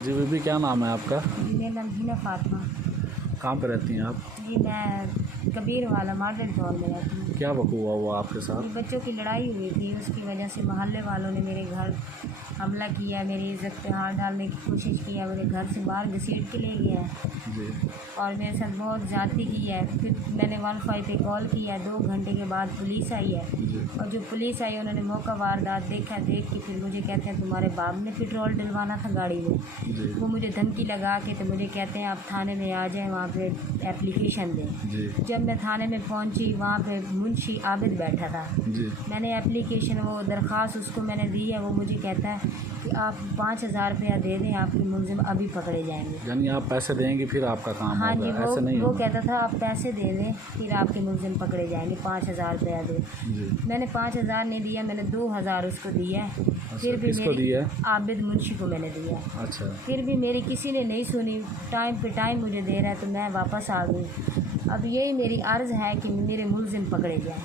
जी बीबी, क्या नाम है आपका? जी मेरा नाम हिना फातिमा। कहाँ पे रहती हैं आप? जी मैं कबीर वाला मॉडल टाउन में रहती हूँ। क्या वकूआ हुआ आपके साथ? ये बच्चों की लड़ाई हुई थी, उसकी वजह से मोहल्ले वालों ने मेरे घर हमला किया, मेरी इज़्ज़त पे हाथ डालने की कोशिश किया, मेरे घर से बाहर घसीट के ले गया जी और मेरे साथ बहुत ज़्यादती की है। फिर मैंने 15 पे कॉल किया, 2 घंटे के बाद पुलिस आई है जी और जो पुलिस आई उन्होंने मौका वारदात देखा। देख के फिर मुझे कहते हैं तुम्हारे बाप ने पेट्रोल डलवाना था गाड़ी में। जी वो मुझे धमकी लगा के तो मुझे कहते हैं आप थाने में आ जाएं, वहाँ पे एप्लीकेशन दें। जी जब मैं थाने में पहुंची, वहाँ पे मुंशी आबिद बैठा था। जी मैंने एप्लीकेशन वो दरख्वास्त उसको मैंने दी है। वो मुझे कहता है कि आप 5,000 रुपया दे दें, आपके मुलजिम अभी पकड़े जाएंगे। यानी आप पैसे देंगे फिर आपका काम हाँ जी, होगा, ऐसे नहीं वो होगा? कहता था आप पैसे दे दें फिर आपके मुलजिम पकड़े जाएंगे, 5,000 रुपया दे। जी मैंने 5,000 नहीं दिया, मैंने 2,000 उसको दिया है। फिर भी किसको मेरी दिया? आबिद मुंशी को मैंने दिया है। अच्छा फिर भी मेरी किसी ने नहीं सुनी। टाइम पे टाइम मुझे दे रहा है तो मैं वापस आ गई। अब यही मेरी अर्ज़ है कि मेरे मुलजिम पकड़े जाएं।